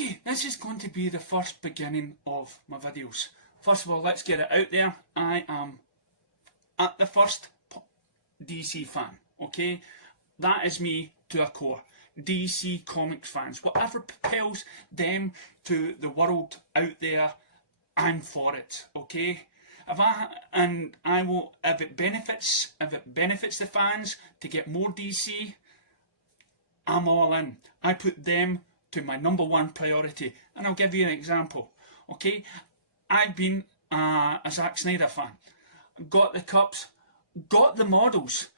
Okay, this is going to be the first beginning of my videos. First of all, let's get it out there. I am at the first DC fan, okay? That is me to a core. DC Comics fans. Whatever propels them to the world out there, I'm for it, okay? If it benefits the fans to get more DC, I'm all in. I put them to my number one priority. And I'll give you an example, okay? I've been a Zack Snyder fan. Got the cups, got the models,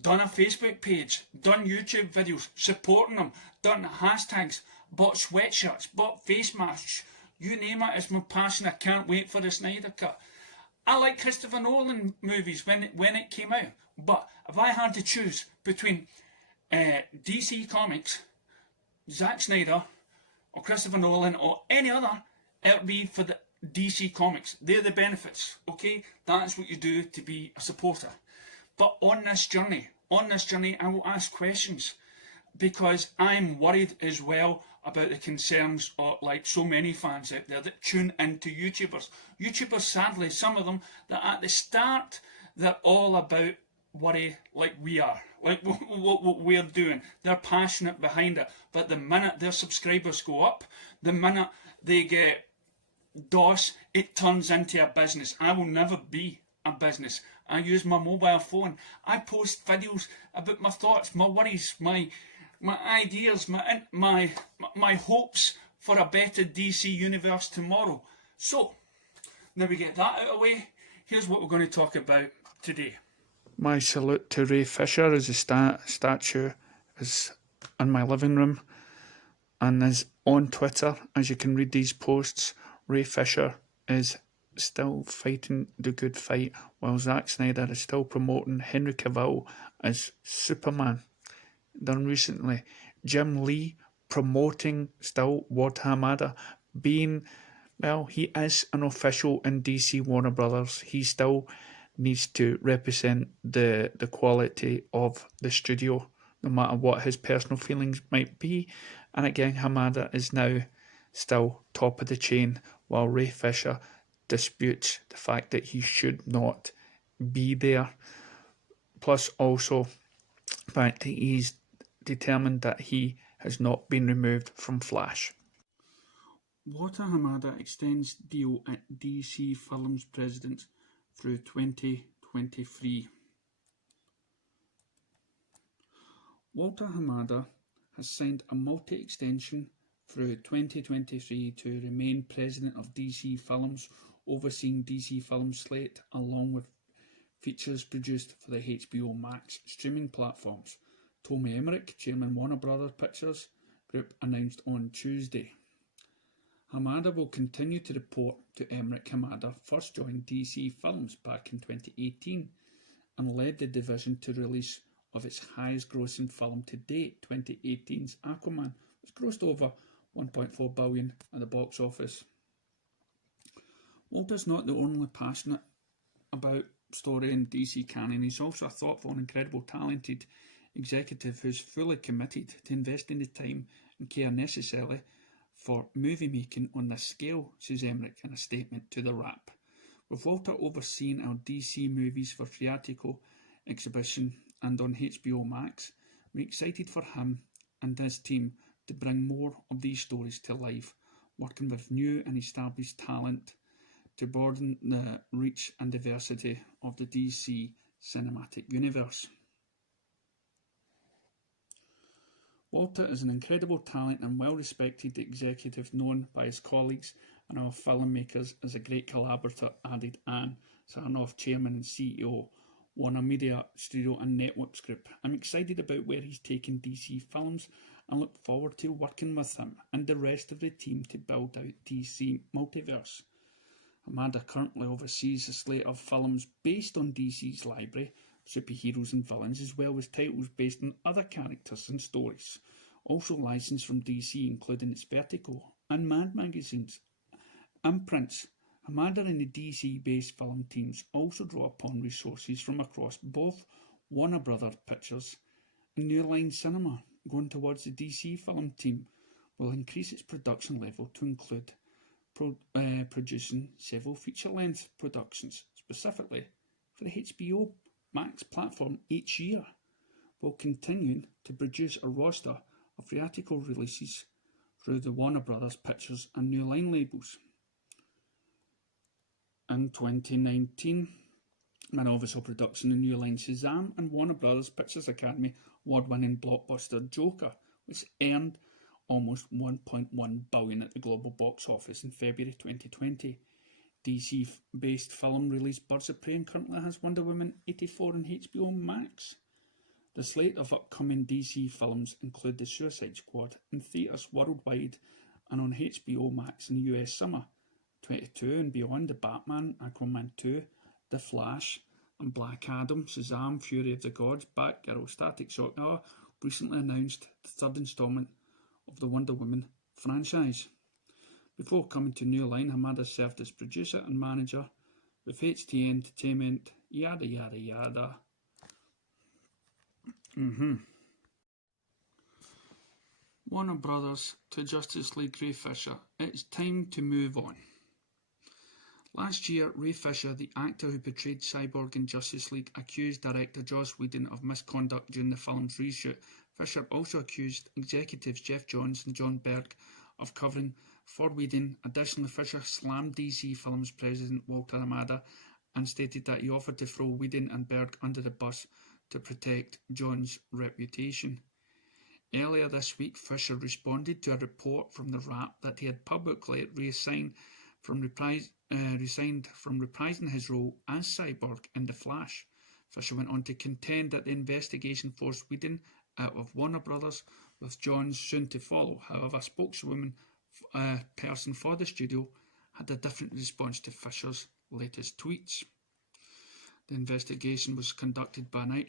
done a Facebook page, done YouTube videos supporting them, done hashtags, bought sweatshirts, bought face masks, you name it, it's my passion. I can't wait for the Snyder Cut. I like Christopher Nolan movies when it came out, but if I had to choose between DC Comics, Zack Snyder, or Christopher Nolan, or any other, it would be for the DC Comics. They're the benefits, okay? That's what you do to be a supporter. But on this journey, I will ask questions, because I'm worried as well about the concerns of, like so many fans out there that tune into YouTubers. YouTubers, sadly, some of them, that at the start, they're all about worry like we are, like what we're doing. They're passionate behind it. But the minute their subscribers go up, the minute they get DOS, it turns into a business. I will never be a business. I use my mobile phone. I post videos about my thoughts, my worries, my ideas, my hopes for a better DC universe tomorrow. So, now we get that out of the way, here's what we're going to talk about today. My salute to Ray Fisher as a statue is in my living room and is on Twitter. As you can read these posts, Ray Fisher is still fighting the good fight, while Zack Snyder is still promoting Henry Cavill as Superman. Done recently. Jim Lee promoting still Ward Hamada being, well, he is an official in DC Warner Brothers. He still needs to represent the quality of the studio, no matter what his personal feelings might be. And again, Hamada is now still top of the chain, while Ray Fisher disputes the fact that he should not be there. Plus also the fact that he's determined that he has not been removed from Flash. Walter Hamada extends deal at DC Films president through 2023. Walter Hamada has signed a multi-extension through 2023 to remain president of DC Films, overseeing DC Films slate along with features produced for the HBO Max streaming platforms. Tommy Emmerich, chairman Warner Brothers Pictures Group, announced on Tuesday. Hamada will continue to report to Emmerich. Hamada first joined DC Films back in 2018 and led the division to release of its highest grossing film to date. 2018's Aquaman, which grossed over $1.4 billion at the box office. Walter's not the only passionate about story in DC canon. He's also a thoughtful and incredible talented executive who's fully committed to investing the time and care necessarily for movie making on this scale, says Emmerich in a statement to The Wrap. With Walter overseeing our DC movies for theatrical exhibition and on HBO Max, we're excited for him and his team to bring more of these stories to life, working with new and established talent to broaden the reach and diversity of the DC cinematic universe. Walter is an incredible talent and well-respected executive known by his colleagues and our filmmakers as a great collaborator, added Ann Sarnoff, chairman and CEO, Warner Media Studio and Networks Group. I'm excited about where he's taken DC Films and look forward to working with him and the rest of the team to build out DC Multiverse. Hamada currently oversees a slate of films based on DC's library, superheroes and villains, as well as titles based on other characters and stories, also licensed from DC, including its Vertigo and Mad magazines imprints. Hamada and the DC-based film teams also draw upon resources from across both Warner Brothers Pictures and New Line Cinema, going towards the DC film team will increase its production level to include producing several feature-length productions, specifically for the HBO Max platform each year, while continuing to produce a roster of theatrical releases through the Warner Brothers Pictures and New Line labels. In 2019, Mann saw production in New Line Shazam and Warner Brothers Pictures Academy award-winning blockbuster Joker, which earned almost $1.1 billion at the global box office in February 2020. DC-based film release Birds of Prey currently has Wonder Woman 84 on HBO Max. The slate of upcoming DC films include The Suicide Squad in theatres worldwide and on HBO Max in the US summer, 22 and beyond, The Batman, Aquaman 2, The Flash, and Black Adam, Shazam, Fury of the Gods, Batgirl, Static Shock are recently announced the third instalment of the Wonder Woman franchise. Before coming to New Line, Hamada served as producer and manager with HT Entertainment, yada yada yada. Warner Brothers to Justice League Ray Fisher. It's time to move on. Last year, Ray Fisher, the actor who portrayed Cyborg in Justice League, accused director Joss Whedon of misconduct during the film's reshoot. Fisher also accused executives Jeff Johns and John Berg of covering for Whedon. Additionally, Fisher slammed DC Films president Walter Hamada and stated that he offered to throw Whedon and Berg under the bus to protect Johns' reputation. Earlier this week, Fisher responded to a report from The Wrap that he had publicly resigned from reprising his role as Cyborg in The Flash. Fisher went on to contend that the investigation forced Whedon out of Warner Brothers, with Johns soon to follow. However, a spokeswoman person for the studio had a different response to Fisher's latest tweets. The investigation was conducted by an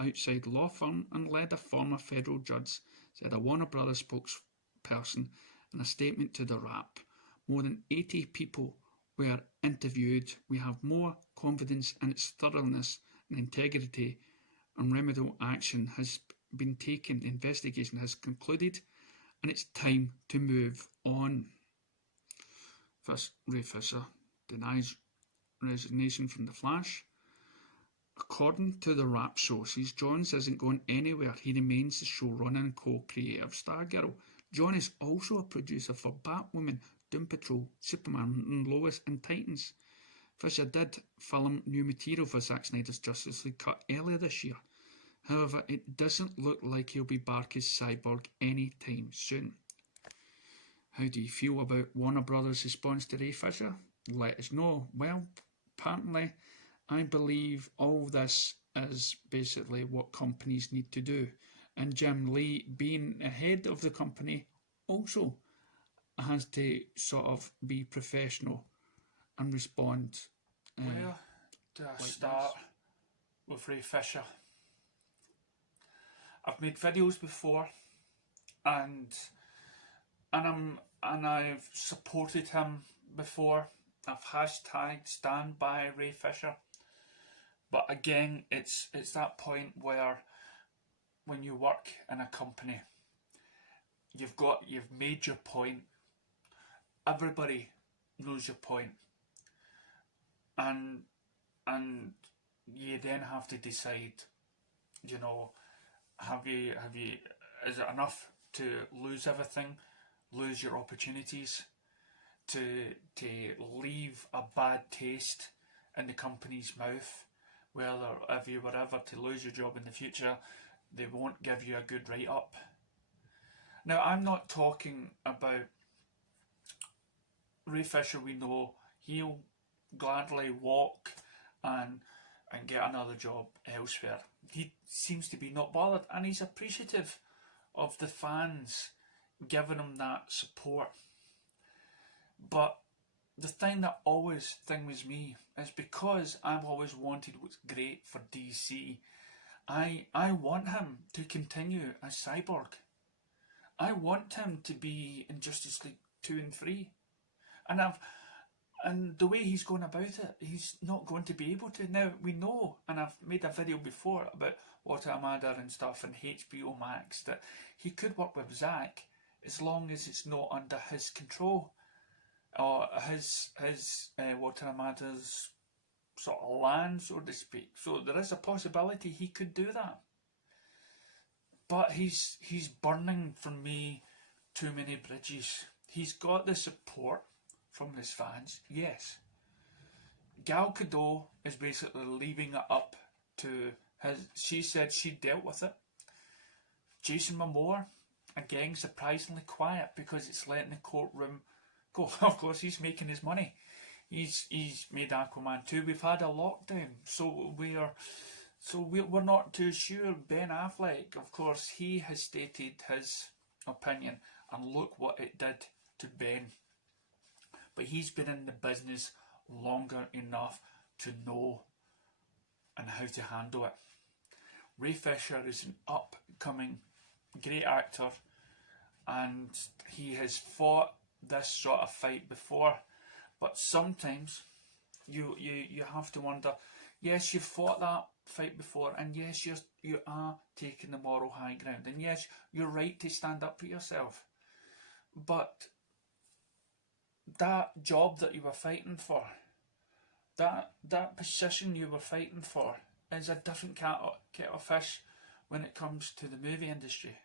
outside law firm and led a former federal judge, said a Warner Brothers spokesperson in a statement to The Wrap. More than 80 people were interviewed. We have more confidence in its thoroughness and integrity, and remedial action has been taken. The investigation has concluded, and it's time to move on. First, Ray Fisher denies resignation from The Flash. According to The Wrap sources, Johns isn't going anywhere. He remains the showrunner and co-creator of Stargirl. John is also a producer for Batwoman, Doom Patrol, Superman, and Lois and Titans. Fisher did film new material for Zack Snyder's Justice League cut earlier this year. However, it doesn't look like he'll be back as Cyborg anytime soon. How do you feel about Warner Brothers' response to Ray Fisher? Let us know. Well, apparently, I believe all this is basically what companies need to do. And Jim Lee, being ahead of the company, also has to sort of be professional and respond. Where do I start with Ray Fisher? I've made videos before, and I've supported him before. I've hashtagged Stand By Ray Fisher. But again, it's that point where when you work in a company, you've made your point. Everybody knows your point, and you then have to decide. You know, is it enough to lose everything, lose your opportunities, to leave a bad taste in the company's mouth? Whether if you were ever to lose your job in the future, they won't give you a good write-up. Now, I'm not talking about Ray Fisher. We know he'll gladly walk and get another job elsewhere. He seems to be not bothered, and he's appreciative of the fans giving him that support. But the thing that always things me is because I've always wanted what's great for DC. I want him to continue as Cyborg. I want him to be in Justice League 2 and 3. And the way he's going about it, he's not going to be able to. Now, we know, and I've made a video before about Walter Hamada and stuff and HBO Max, that he could work with Zack as long as it's not under his control or his what matters sort of land, so to speak. So there is a possibility he could do that. But he's burning for me too many bridges. He's got the support from his fans, yes. Gal Gadot is basically leaving it up to his. She said she dealt with it. Jason Momoa, again, surprisingly quiet because it's letting the courtroom go. Of course, he's making his money. He's made Aquaman 2. We've had a lockdown, so we're not too sure. Ben Affleck, of course, he has stated his opinion, and look what it did to Ben. But he's been in the business longer enough to know and how to handle it. Ray Fisher is an upcoming great actor, and he has fought this sort of fight before. But sometimes you have to wonder, yes, you've fought that fight before, and yes, you are taking the moral high ground, and yes, you're right to stand up for yourself. But that job that you were fighting for, that position you were fighting for, is a different kettle of fish when it comes to the movie industry.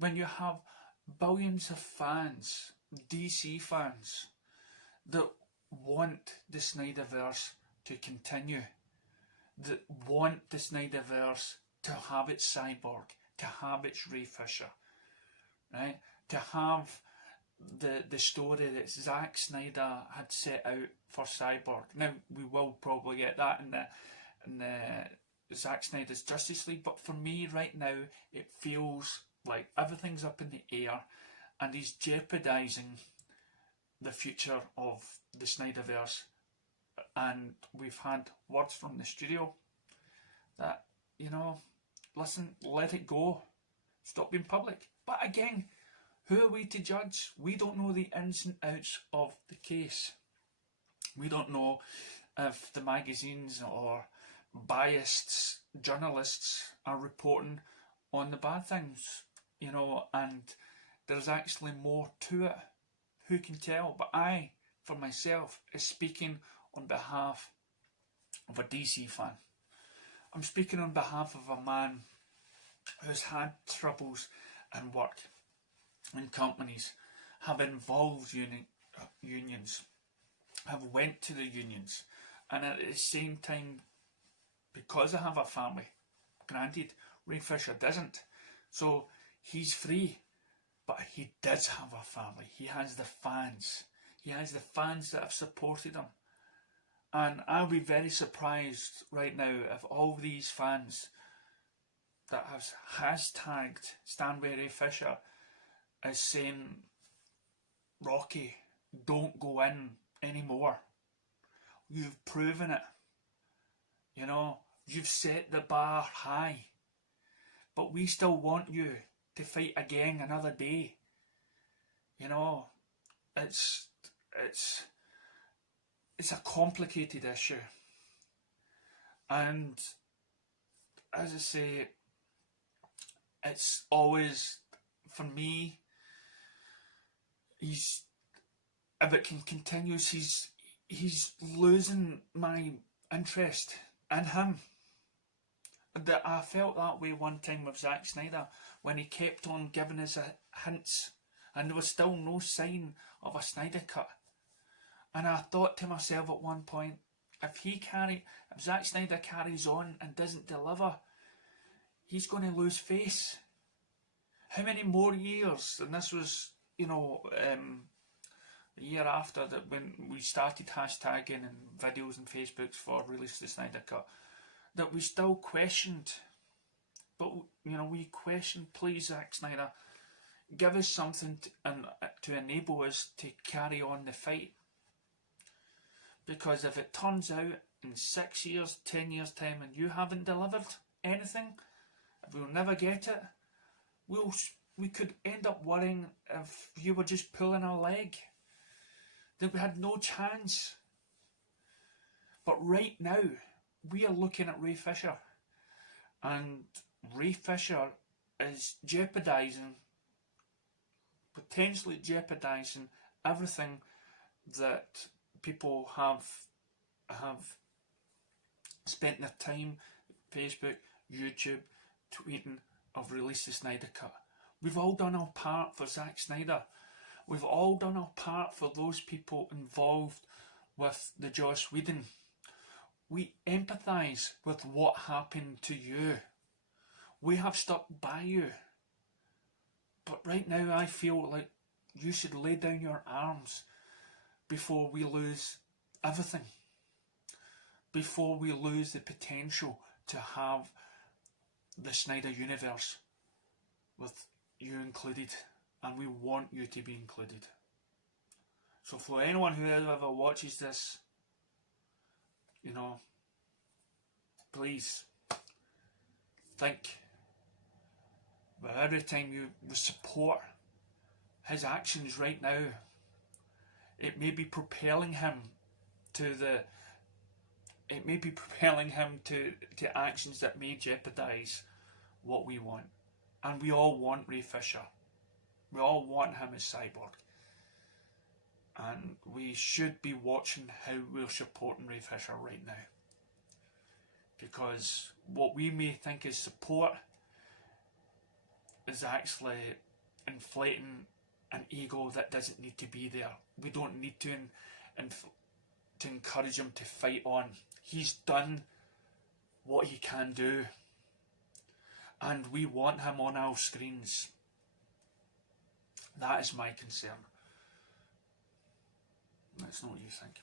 When you have billions of fans, DC fans, that want the Snyderverse to continue, that want the Snyderverse to have its Cyborg, to have its Ray Fisher, right? To have the story that Zack Snyder had set out for Cyborg. Now, we will probably get that in the Zack Snyder's Justice League, but for me right now, it feels like everything's up in the air, and he's jeopardising the future of the Snyderverse. And we've had words from the studio that, listen, let it go, stop being public. But again, who are we to judge? We don't know the ins and outs of the case. We don't know if the magazines or biased journalists are reporting on the bad things, and there's actually more to it. Who can tell? But I, for myself, is speaking on behalf of a DC fan. I'm speaking on behalf of a man who's had troubles in work, in companies, have involved unions, have went to the unions, and at the same time, because I have a family, granted, Ray Fisher doesn't, so he's free, but he does have a family. He has the fans. He has the fans that have supported him. And I'll be very surprised right now if all these fans that have hashtagged Stand By Ray Fisher as saying, Rocky, don't go in anymore. You've proven it. You've set the bar high. But we still want you to fight again another day. It's a complicated issue. And as I say, it's always, for me, if it can continue, he's losing my interest in him. That I felt that way one time with Zack Snyder when he kept on giving us hints, and there was still no sign of a Snyder cut. And I thought to myself at one point, if Zack Snyder carries on and doesn't deliver, he's going to lose face. How many more years? And this was, a year after that, when we started hashtagging and videos and Facebooks for release the Snyder cut, that we still questioned. But we questioned, please, Zack Snyder, give us something to enable us to carry on the fight. Because if it turns out in 6 years, 10 years time, and you haven't delivered anything, if we'll never get it, we could end up worrying if you were just pulling our leg, that we had no chance. But right now, we are looking at Ray Fisher, and Ray Fisher is jeopardising potentially jeopardising everything that people have spent their time, Facebook, YouTube, tweeting of release the Snyder Cut. We've all done our part for Zack Snyder. We've all done our part for those people involved with the Joss Whedon. We empathise with what happened to you. We have stuck by you. But right now I feel like you should lay down your arms before we lose everything. Before we lose the potential to have the Snyder universe with you included. And we want you to be included. So for anyone who ever watches this, you know, please think that every time you support his actions right now, it may be propelling him to actions that may jeopardise what we want. And we all want Ray Fisher. We all want him as Cyborg. And we should be watching how we're supporting Ray Fisher right now. Because what we may think is support is actually inflating an ego that doesn't need to be there. We don't need to encourage him to fight on. He's done what he can do. And we want him on our screens. That is my concern. Let's know what you think.